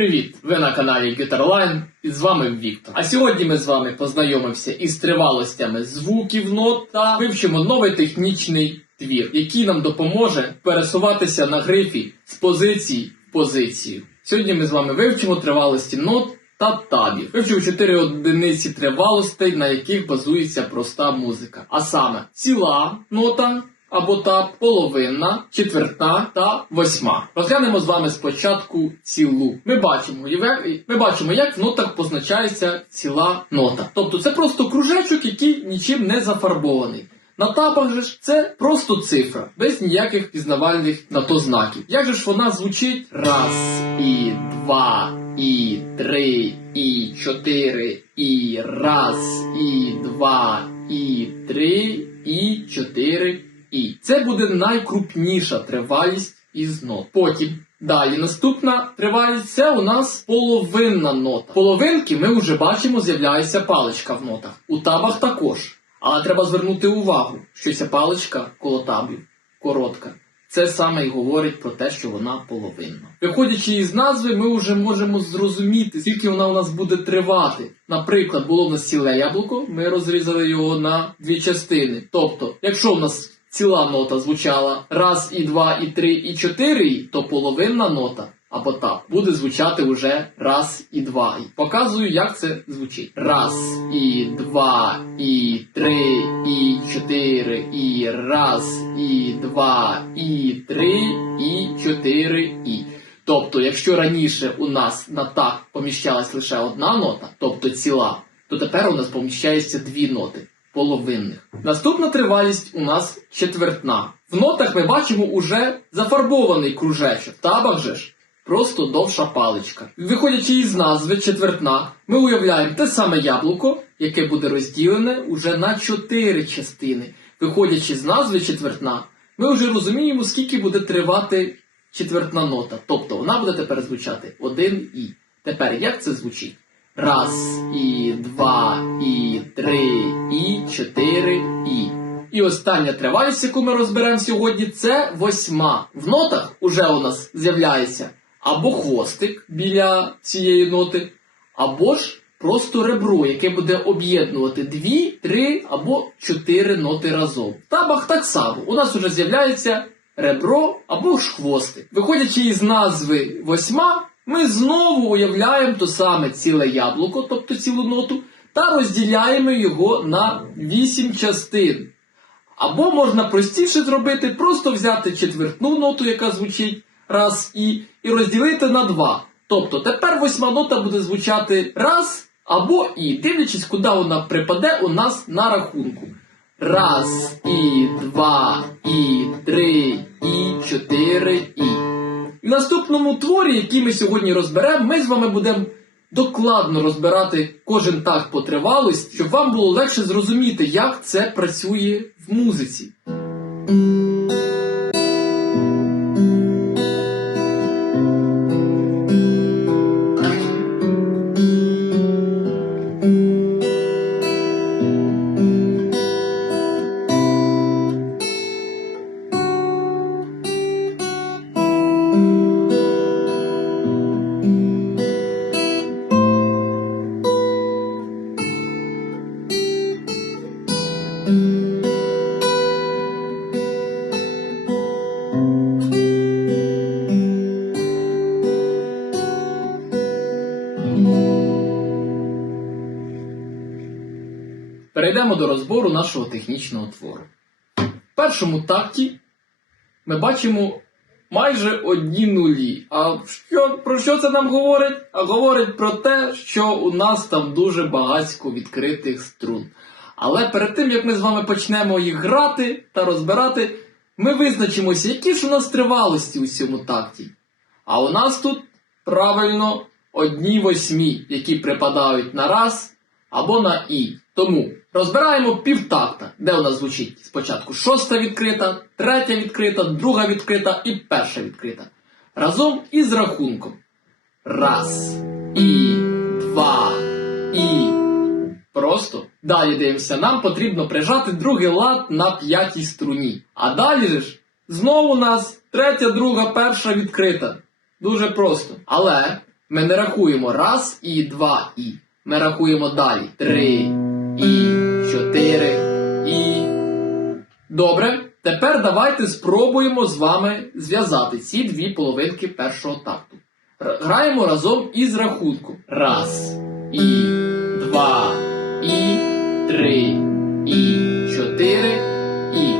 Привіт! Ви на каналі Guitarline і з вами Віктор. А сьогодні ми з вами познайомимося із тривалостями звуків нот та вивчимо новий технічний твір, який нам допоможе пересуватися на грифі з позиції в позицію. Сьогодні ми з вами вивчимо тривалості нот та табів. Вивчимо 4 одиниці тривалостей, на яких базується проста музика. А саме ціла нота або та половина, четверта та восьма. Розглянемо з вами спочатку цілу. Ми бачимо, ми бачимо, як в нотах позначається ціла нота. Тобто це просто кружечок, який нічим не зафарбований. На табах же ж це просто цифра, без ніяких пізнавальних на то знаків. Як же ж вона звучить? Раз, і два, і три, і чотири, і раз, і два, і три. Це буде найкрупніша тривалість із нот. Потім далі наступна тривалість це у нас половинна нота. Половинки ми вже бачимо, з'являється паличка в нотах. У табах також. Але треба звернути увагу, що ця паличка коло табів коротка. Це саме й говорить про те, що вона половинна. Виходячи із назви, ми вже можемо зрозуміти, скільки вона у нас буде тривати. Наприклад, було в нас ціле яблуко, ми розрізали його на дві частини. Тобто, якщо в нас ціла нота звучала раз, і два, і три, і чотири, то половинна нота або так буде звучати уже раз і два. І Показую, як це звучить. Раз, і два, і три, і чотири, і раз, і два, і три, і чотири, і. Тобто, якщо раніше у нас на так поміщалась лише одна нота, тобто ціла, то тепер у нас поміщається дві ноти половинних. Наступна тривалість у нас четвертна. В нотах ми бачимо уже зафарбований кружечок. В табах же ж просто довша паличка. Виходячи із назви четвертна, ми уявляємо те саме яблуко, яке буде розділене уже на чотири частини. Виходячи з назви четвертна, ми вже розуміємо, скільки буде тривати четвертна нота. Тобто вона буде тепер звучати один і. Тепер як це звучить? Раз, і два, і три, і чотири, і. І остання тривалість, яку ми розберемо сьогодні, це восьма. В нотах уже у нас з'являється або хвостик біля цієї ноти, або ж просто ребро, яке буде об'єднувати дві, три або чотири ноти разом. Табах так само. У нас уже з'являється ребро або ж хвостик. Виходячи із назви восьма, ми знову уявляємо то саме ціле яблуко, тобто цілу ноту, та розділяємо його на вісім частин. Або можна простіше зробити, просто взяти четвертну ноту, яка звучить раз і, і розділити на два. Тобто тепер восьма нота буде звучати раз або і, дивлячись, куди вона припаде у нас на рахунку. Раз, і два, і три, і чотири, і. В наступному творі, який ми сьогодні розберемо, ми з вами будемо докладно розбирати кожен такт по тривалості, щоб вам було легше зрозуміти, як це працює в музиці. Перейдемо до розбору нашого технічного твору. В першому такті ми бачимо майже одні нулі. А що, про що це нам говорить? А говорить про те, що у нас там дуже багатько відкритих струн. Але перед тим, як ми з вами почнемо їх грати та розбирати, ми визначимося, які ж у нас тривалості у цьому такті. А у нас тут правильно одні восьмі, які припадають на раз або на і. Тому розбираємо півтакта, де у нас звучить спочатку шоста відкрита, третя відкрита, друга відкрита і перша відкрита. Разом із рахунком. Раз, і, два, і. Просто. Далі дивимося, нам потрібно прижати другий лад на п'ятій струні. А далі ж знову у нас третя, друга, перша відкрита. Дуже просто. Але Ми не рахуємо раз і два і. Ми рахуємо далі. Три і чотири і. Добре. Тепер давайте спробуємо з вами зв'язати ці дві половинки першого такту. Граємо разом із рахунком. Раз, і, два, і, три, і, чотири, і.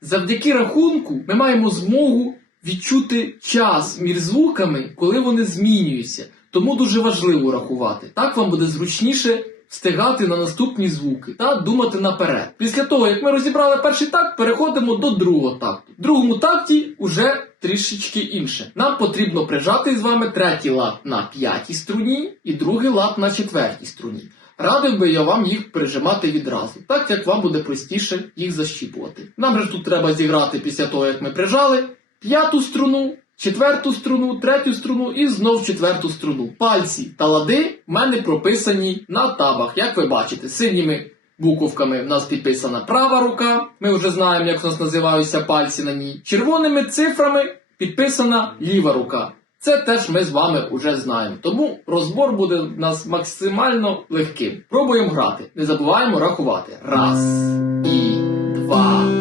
Завдяки рахунку ми маємо змогу відчути час між звуками, коли вони змінюються. Тому дуже важливо рахувати. Так вам буде зручніше встигати на наступні звуки та думати наперед. Після того, як ми розібрали перший такт, переходимо до другого такту. В другому такті уже трішечки інше. Нам потрібно прижати з вами третій лад на п'ятій струні і другий лад на четвертій струні. Радив би я вам їх прижимати відразу, так як вам буде простіше їх защіпувати. Нам же тут треба зіграти після того, як ми прижали п'яту струну, четверту струну, третю струну і знов четверту струну. Пальці та лади в мене прописані на табах, як ви бачите, синіми буковками в нас підписана права рука. Ми вже знаємо, як у нас називаються пальці на ній. Червоними цифрами підписана ліва рука. Це теж ми з вами вже знаємо. Тому розбор буде в нас максимально легким. Пробуємо грати. Не забуваємо рахувати. Раз, і, два,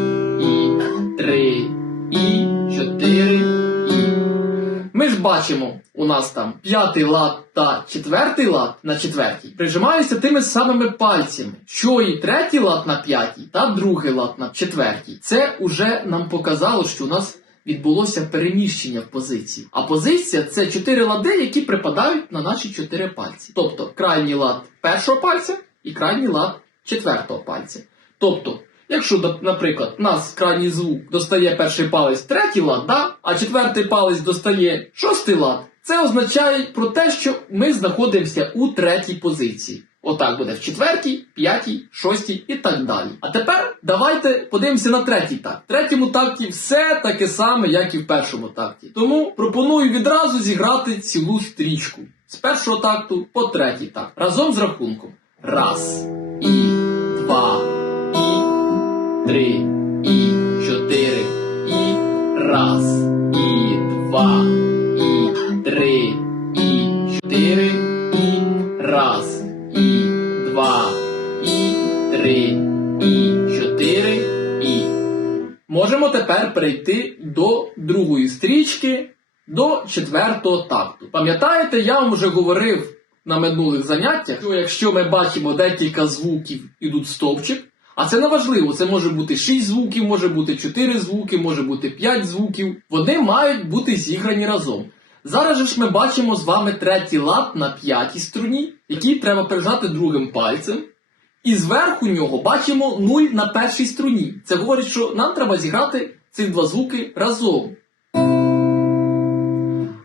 ж бачимо, у нас там п'ятий лад та четвертий лад на четвертій прижимаються тими самими пальцями, що і третій лад на п'ятій та другий лад на четвертій. Це уже нам показало, що у нас відбулося переміщення в позиції. А позиція це чотири лади, які припадають на наші чотири пальці. Тобто крайній лад першого пальця і крайній лад четвертого пальця. Тобто, якщо, наприклад, нас крайній звук достає перший палець третій лад, да? а четвертий палець достає шостий лад, це означає про те, що ми знаходимося у третій позиції. Отак буде в четвертій, п'ятій, шостій і так далі. А тепер давайте подивимося на третій такт. В третьому такті все таке саме, як і в першому такті. Тому пропоную відразу зіграти цілу стрічку з першого такту по третій такт разом з рахунком. Раз, і, три, і, чотири, і, раз, і, два, і, три, і, чотири, і, раз, і, два, і, три, і, чотири, і. Можемо тепер перейти до другої стрічки, до четвертого такту. Пам'ятаєте, я вам вже говорив на минулих заняттях, що якщо ми бачимо декілька звуків ідуть стовпчик, а це не важливо, це може бути 6 звуків, може бути 4 звуки, може бути 5 звуків. Вони мають бути зіграні разом. Зараз ж ми бачимо з вами третій лад на п'ятій струні, який треба прижати другим пальцем. І зверху нього бачимо 0 на першій струні. Це говорить, що нам треба зіграти ці два звуки разом.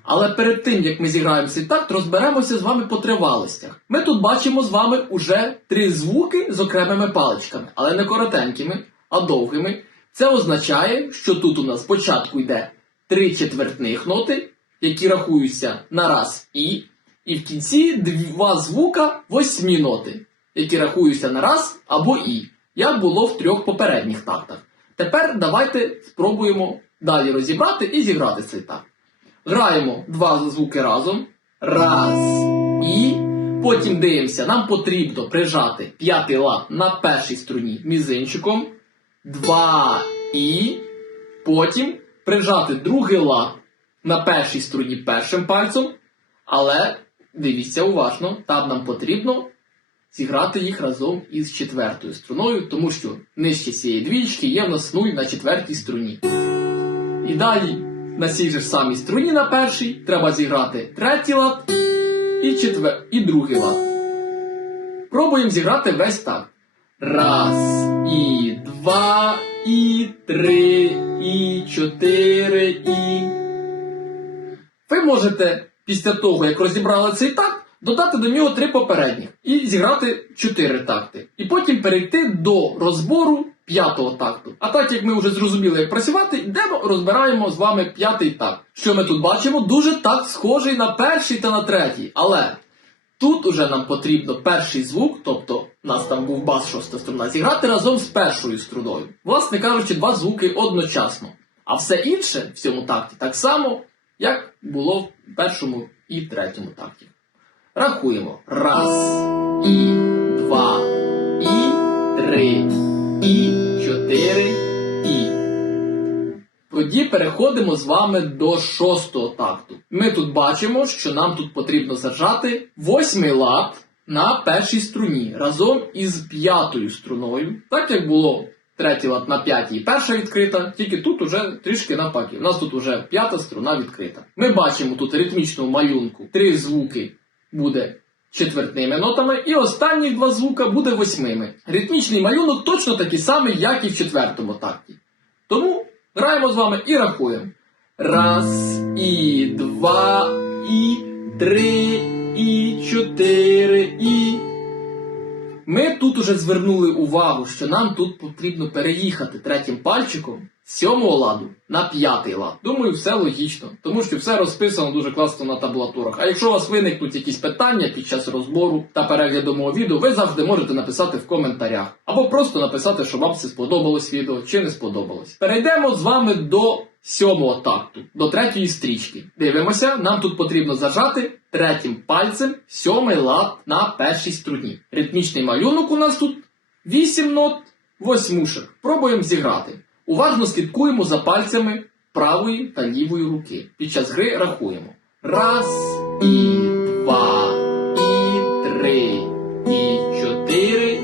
Але перед тим, як ми зіграємо цей такт, розберемося з вами по тривалостях. Ми тут бачимо з вами уже три звуки з окремими паличками, але не коротенькими, а довгими. Це означає, що тут у нас спочатку йде три четвертних ноти, які рахуються на раз і, і в кінці два звука восьмі ноти, які рахуються на раз або і, як було в трьох попередніх тактах. Тепер давайте спробуємо далі розібрати і зіграти цей такт. Граємо два звуки разом. Раз і. Потім дивимося, нам потрібно прижати п'ятий лад на першій струні мізинчиком. Два і. Потім прижати другий лад на першій струні першим пальцем. Але дивіться уважно, там нам потрібно зіграти їх разом із четвертою струною, тому що нижче цієї двічки є в нас нуль на четвертій струні. І далі на цій же самій струні на першій треба зіграти третій лад і четвер... і другий лад. Пробуємо зіграти весь так. Раз, і два, і три, і чотири, і. Ви можете після того, як розібрали цей такт, додати до нього три попередніх і зіграти чотири такти. І потім перейти до розбору п'ятого такту. А так як ми вже зрозуміли, як працювати, йдемо розбираємо з вами п'ятий такт. Що ми тут бачимо? Дуже такт схожий на перший та на третій. Але тут уже нам потрібно перший звук, тобто у нас там був бас шоста струна, зіграти разом з першою струною. Власне кажучи, два звуки одночасно. А все інше в цьому такті так само, як було в першому і третьому такті. Рахуємо. Раз, і, два, і, три, і, чотири, і. Тоді переходимо з вами до шостого такту. Ми тут бачимо, що нам тут потрібно зажати восьмий лад на першій струні разом із п'ятою струною, так як було третій лад на п'ятій, перша відкрита, тільки тут уже трішки навпаки. У нас тут уже п'ята струна відкрита. Ми бачимо тут ритмічну малюнку три звуки буде четвертними нотами, і останні два звука буде восьмими. Ритмічний малюнок точно такий самий, як і в четвертому такті. Тому граємо з вами і рахуємо. Раз, і два, і три, і чотири, і. Ми тут уже звернули увагу, що нам тут потрібно переїхати третім пальчиком сьомого ладу на п'ятий лад. Думаю, все логічно, тому що все розписано дуже класно на таблатурах. А якщо у вас виникнуть якісь питання під час розбору та перегляду мого відео, ви завжди можете написати в коментарях. Або просто написати, що вам це сподобалось відео чи не сподобалось. Перейдемо з вами до сьомого такту, до третьої стрічки. Дивимося, нам тут потрібно зажати третім пальцем сьомий лад на першій струні. Ритмічний малюнок у нас тут 8 нот, восьмушек. Пробуємо зіграти. Уважно слідкуємо за пальцями правої та лівої руки. Під час гри рахуємо. Раз, і два, і три, і чотири.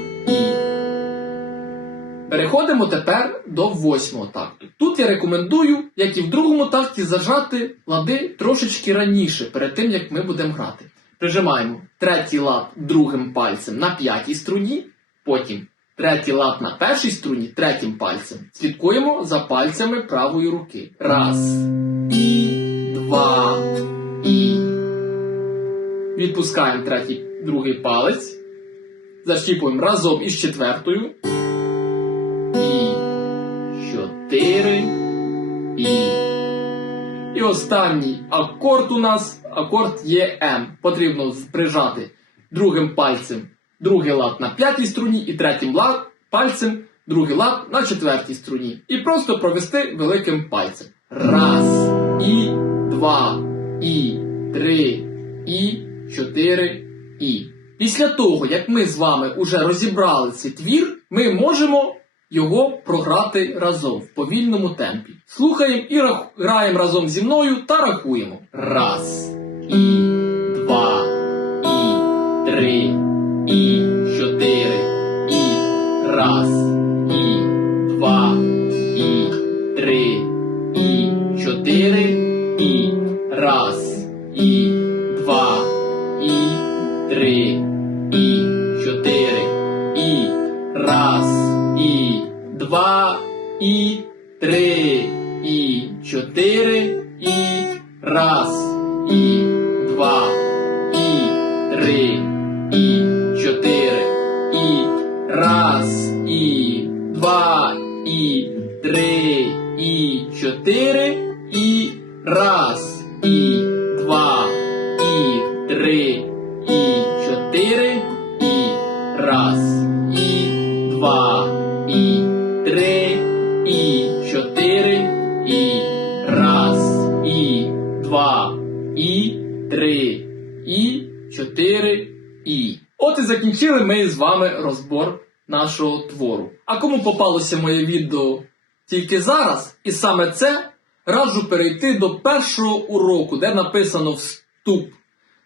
Переходимо тепер до восьмого такту. Тут я рекомендую, як і в другому такті, зажати лади трошечки раніше, перед тим як ми будемо грати. Прижимаємо третій лад другим пальцем на п'ятій струні, потім третій лад на першій струні третім пальцем. Слідкуємо за пальцями правої руки. Раз, і, два, і. Відпускаємо третій другий палець. Защіпуємо разом із четвертою. І чотири. І. І останній акорд у нас акорд є М. Потрібно прижати другим пальцем другий лад на п'ятій струні і третім лад пальцем другий лад на четвертій струні. І просто провести великим пальцем. Раз, і, два, і, три, і, чотири, і. Після того, як ми з вами уже розібрали цей твір, ми можемо його програти разом в повільному темпі. Слухаємо і рах... граємо разом зі мною та рахуємо. Раз, і, і, раз, і, два, і, три, і, чотири, і, раз, і, два, і, три, і, чотири, і, раз, і, два, і, три, і, чотири, і, раз, і, два, і, три, і, чотири, і, раз, і, два, і, три, і, чотири, і, раз, і, два, і, три, і, чотири, і, раз, і, два, і, три, і, чотири, і. От і закінчили ми з вами розбор нашого твору. А кому попалося моє відео тільки зараз, і саме це раджу перейти до першого уроку, де написано вступ,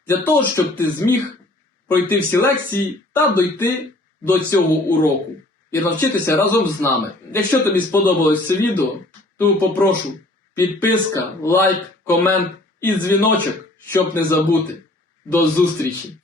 для того, щоб ти зміг пройти всі лекції та дойти до цього уроку і навчитися разом з нами. Якщо тобі сподобалось це відео, то попрошу підписка, лайк, комент і дзвіночок, щоб не забути. До зустрічі!